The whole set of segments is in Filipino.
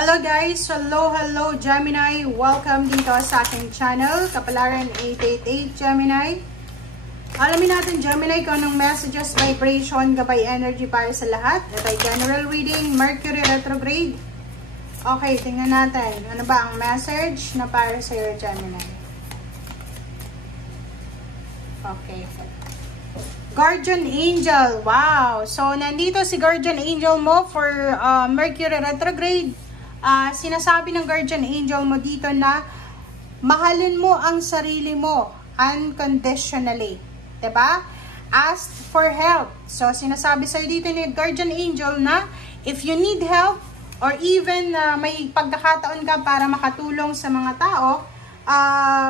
Hello guys! Hello Gemini! Welcome dito sa aking channel, Kapalaran 888 Gemini. Alamin natin Gemini kung anong messages, vibration, gabay energy para sa lahat. Ito ay general reading, Mercury retrograde. Okay, tingnan natin. Ano ba ang message na para sa iyo Gemini? Okay. Guardian Angel. Wow! So, nandito si Guardian Angel mo for Mercury retrograde. Sinasabi ng Guardian Angel mo dito na mahalin mo ang sarili mo unconditionally. Diba? Ask for help. So, sinasabi sa'yo dito ni Guardian Angel na if you need help or even may pagkakataon ka para makatulong sa mga tao,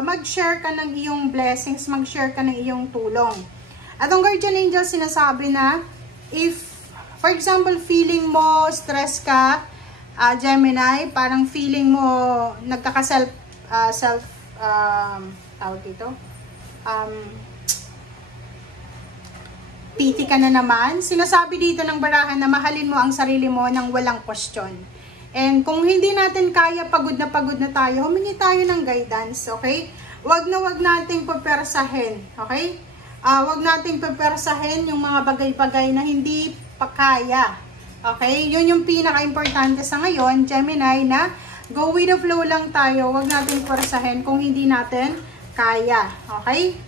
mag-share ka ng iyong blessings, mag-share ka ng iyong tulong. At ang Guardian Angel sinasabi na if, for example, feeling mo stress ka, Gemini, parang feeling mo nagkaka-self tawag dito, pity ka na naman. Sinasabi dito ng barahan na mahalin mo ang sarili mo ng walang question. And kung hindi natin kaya, pagod na tayo, humingi tayo ng guidance, okay? Wag nating papersahin, okay? Wag nating papersahin yung mga bagay-bagay na hindi pa kaya. Okay? Yun yung pinaka-importante sa ngayon, Gemini, na go with the flow lang tayo. Wag nating persahin kung hindi natin kaya. Okay?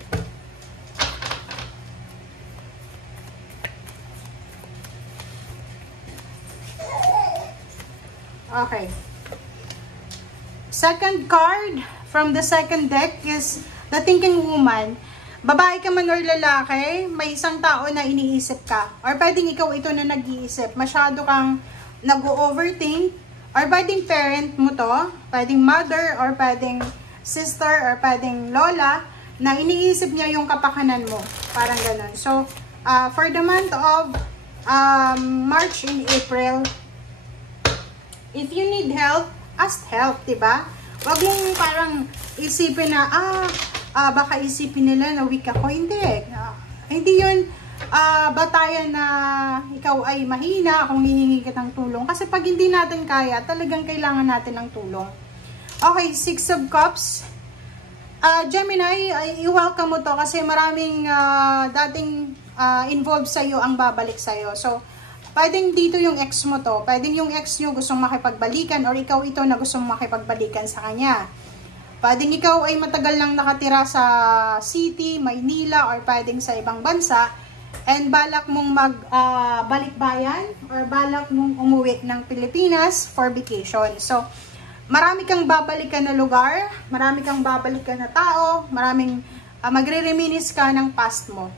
Okay. Second card from the second deck is the Thinking Woman. Babae ka man or lalaki, may isang tao na iniisip ka. Or pwedeng ikaw ito na nag-iisip. Masyado kang nag-overthink. Or pwedeng parent mo to. Pwedeng mother or pwedeng sister or pwedeng lola na iniisip niya yung kapakanan mo. Parang ganun. So, for the month of March and April, if you need help, ask help, diba? Wag mong parang isipin na, baka isipin nila na weak ako. Hindi. Hindi yun batayan na ikaw ay mahina kung hihingi ka ng tulong. Kasi pag hindi natin kaya, talagang kailangan natin ng tulong. Okay, Six of Cups. Gemini, i-welcome mo to kasi maraming dating involved sa'yo ang babalik sa'yo. So, pwedeng dito yung ex mo to. Pwedeng yung ex nyo gustong makipagbalikan or ikaw ito na gustong makipagbalikan sa kanya. Pwedeng ikaw ay matagal lang nakatira sa city, Maynila, or pwedeng sa ibang bansa, and balak mong magbalik-bayan, or balak mong umuwi ng Pilipinas for vacation. So, marami kang babalikan na lugar, marami kang babalikan na tao, maraming magre-reminisce ka ng past mo.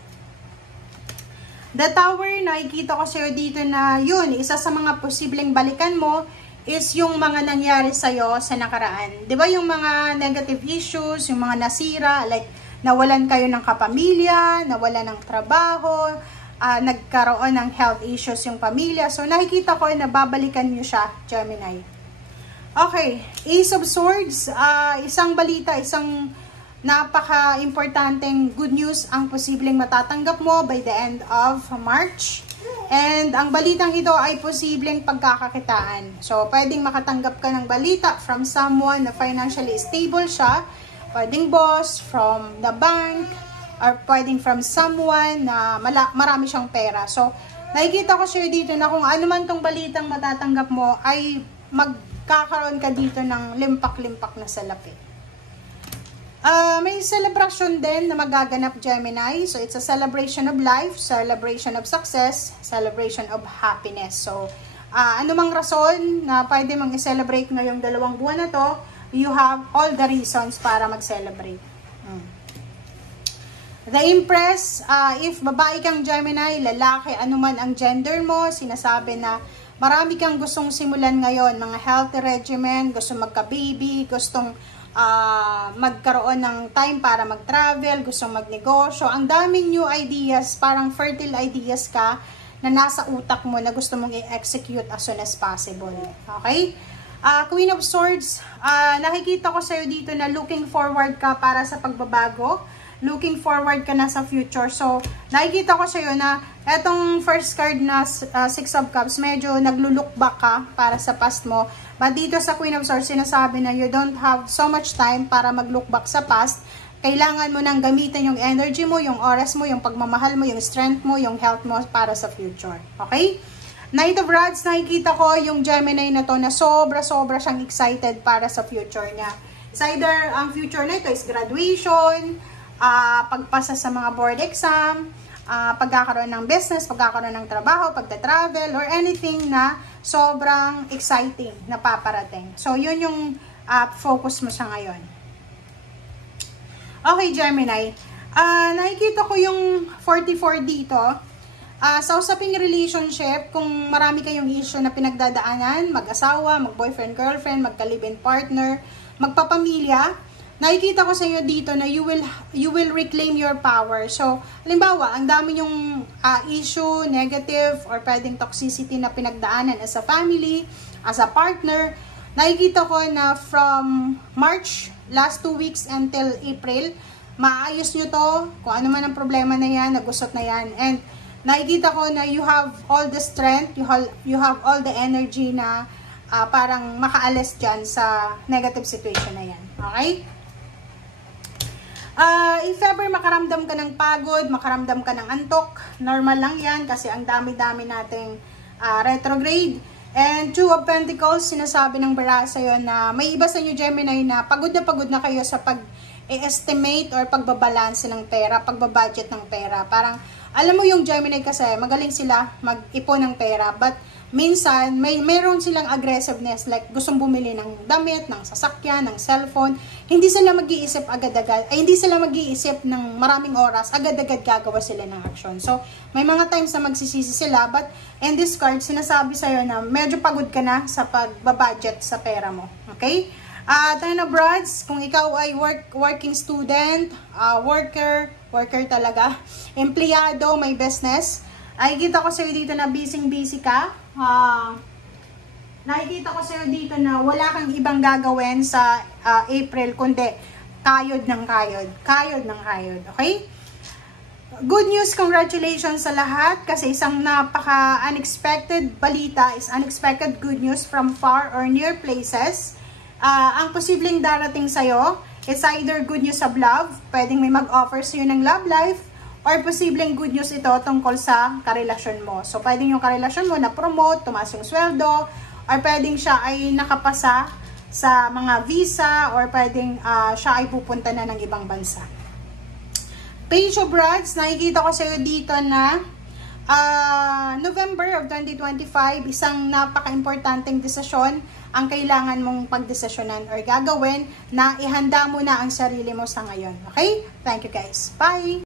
The Tower, nakikita ko sa'yo dito na yun, isa sa mga posibleng balikan mo, is yung mga nangyari sa'yo sa nakaraan. Di ba yung mga negative issues, yung mga nasira, like nawalan kayo ng kapamilya, nawalan ng trabaho, nagkaroon ng health issues yung pamilya. So nakikita ko na babalikan nyo siya, Gemini. Okay, Ace of Swords, isang balita, isang napaka-importanteng good news ang posibleng matatanggap mo by the end of March. And ang balitang ito ay posibleng pagkakakitaan. So, pwedeng makatanggap ka ng balita from someone na financially stable siya. Pwedeng boss, from the bank, or pwedeng from someone na marami siyang pera. So, nakikita ko siya dito na kung ano man tong balitang matatanggap mo ay magkakaroon ka dito ng limpak-limpak na salapi. May celebration din na magaganap, Gemini. So, it's a celebration of life, celebration of success, celebration of happiness. So, anumang rason na pwede mong i-celebrate ngayong 2 buwan na to, you have all the reasons para mag-celebrate. The Empress, if babae kang Gemini, lalaki, anuman ang gender mo, sinasabi na marami kang gustong simulan ngayon, mga healthy regimen, gustong magka-baby, gustong magkaroon ng time para mag-travel, gustong magnegosyo. Ang daming new ideas, parang fertile ideas ka na nasa utak mo na gusto mong i-execute as soon as possible. Okay? Queen of Swords, nakikita ko sa'yo dito na looking forward ka para sa pagbabago. looking forward ka na sa future. So, nakikita ko sa'yo na etong first card na Six of Cups, medyo naglulook back ka para sa past mo. But dito sa Queen of Swords, sinasabi na you don't have so much time para mag-look back sa past. Kailangan mo nang gamitin yung energy mo, yung oras mo, yung pagmamahal mo, yung strength mo, yung health mo para sa future. Okay? Knight of Rods, nakikita ko yung Gemini na to na sobra-sobra siyang excited para sa future niya. It's either ang future na ito is graduation, pagpasa sa mga board exam, pagkakaroon ng business, pagkakaroon ng trabaho, pagta-travel, or anything na sobrang exciting na paparating. So, yun yung focus mo sa ngayon. Okay, Gemini. Nakikita ko yung 44 dito. Sa usaping relationship, kung marami kayong issue na pinagdadaanan, mag-asawa, mag-boyfriend, girlfriend, magka-live-in partner, magpapamilya, nakikita ko sa inyo dito na you will reclaim your power. So, halimbawa, ang dami yung issue, negative, or pwedeng toxicity na pinagdaanan as a family, as a partner. Nakikita ko na from March, last 2 weeks until April, maayos nyo to, kung ano man ang problema na yan, nagusot na yan. And nakikita ko na you have all the strength, you have all the energy na parang makaalis dyan sa negative situation na yan. Okay? If ever makaramdam ka ng pagod, makaramdam ka ng antok, normal lang yan kasi ang dami-dami nating retrograde. And Two of Pentacles, sinasabi ng bara sa'yo na may iba sa inyo, Gemini, na pagod na kayo sa pag-estimate or pagbabalance ng pera, pagbabudget ng pera. Parang, alam mo yung Gemini kasi, magaling sila mag-ipon ng pera, but minsan, meron silang aggressiveness, like gustong bumili ng damit, ng sasakyan, ng cellphone. Hindi sila mag-iisip agad-agad, hindi sila mag-iisip ng maraming oras, agad-agad gagawa sila ng action. So, may mga times na magsisisi sila, but in this card, sinasabi sa'yo na medyo pagod ka na sa pagbabudget sa pera mo. Okay? Ten of Rods, kung ikaw ay working student, worker talaga, empleyado, may business, ay kita ko sa'yo dito na busy ka. Nakikita ko sa'yo dito na wala kang ibang gagawin sa April, kundi kayod ng kayod. Okay? Good news, congratulations sa lahat kasi isang napaka-unexpected balita is unexpected good news from far or near places. Ang posibleng darating sa'yo is either good news of love, pwedeng may mag-offer sa'yo ng love life, or posibleng good news ito tungkol sa karelasyon mo. So, pwedeng yung karelasyon mo na-promote, tumaas yung sweldo, or pwedeng siya ay nakapasa sa mga visa, or pwedeng siya ay pupunta na ng ibang bansa. Page of Rods, nakikita ko sa iyo dito na November of 2025, isang napaka-importanteng desisyon ang kailangan mong pagdesisyonan or gagawin na ihanda mo na ang sarili mo sa ngayon. Okay? Thank you guys. Bye!